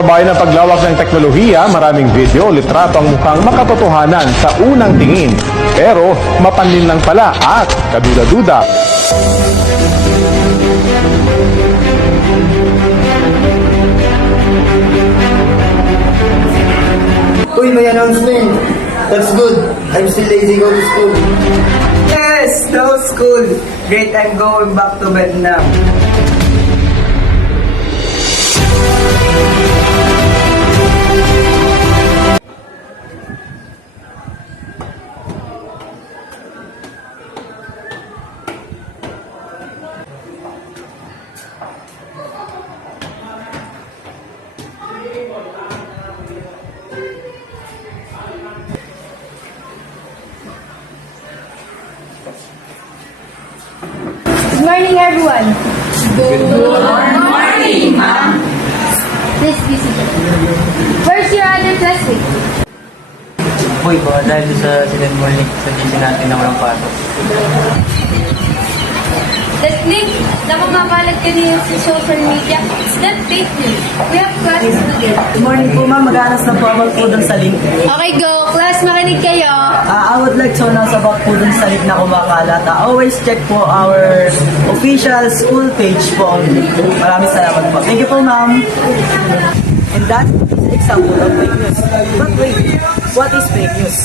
Bayan ng paglawak ng teknolohiya, maraming video, litrato ang mukhang makatotohanan sa unang tingin. Pero mapanlin lang pala at kaduda-duda. Uy, may announcement. That's good. I'm still lazy go to school. Yes, no school. Great, I'm going back to Vietnam. Good morning, everyone. Good morning, ma'am. Please be seated. Where's your attendance last week? Uy, baka dahil sa sinend morning sa GC natin na walang pasok. Last week, nakamabalat ka niyo sa social media. It's not fake news. We have classes together. Good morning po ma'am, mag-aanas na po about po dun sa link. Okay, go. Class, makinig kayo. I would like to announce about po dun sa link na kumakalat. Always check po our official school page po. Maraming salamat po. Thank you po ma'am. And that is an example of fake news. But wait, what is fake news?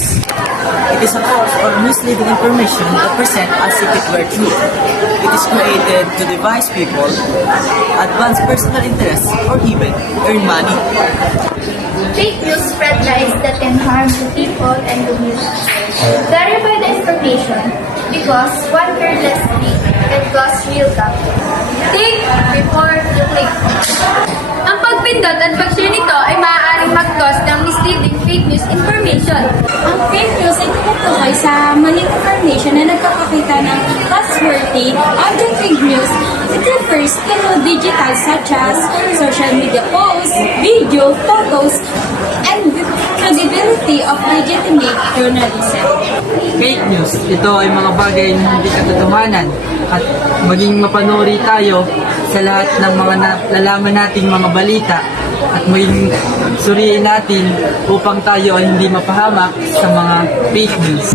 It is a false or misleading information that present as if it were true. It is created to devise people, advance personal interests, or even earn money. Fake news spread lies that can harm to people and communities. Verify the information because one careless leak can cause real damage. Think before you click. Ang pagpindot at pag-share nito ay maaaring mag-cause ng misleading fake news information. Ang fake news ay tumutukoy sa maling information na nagpapakita ng trustworthy, objective news. It refers to digital such as social media posts, video, photos, and credibility of legitimate journalism. Fake news, ito ay mga bagay na hindi katotohanan at maging mapanuri tayo sa lahat ng mga nalalaman nating mga balita at maging suriin natin upang tayo ay hindi mapahamak sa mga fake news.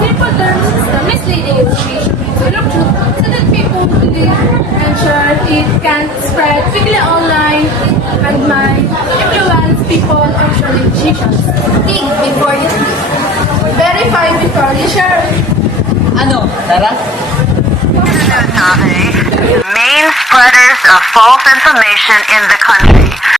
Simple terms is the misleading information to look true so that people believe and share it can spread quickly online and might influence people on sharing decisions. Think before you click. Verify before you share. Ano? Tara? Main spreaders of false information in the country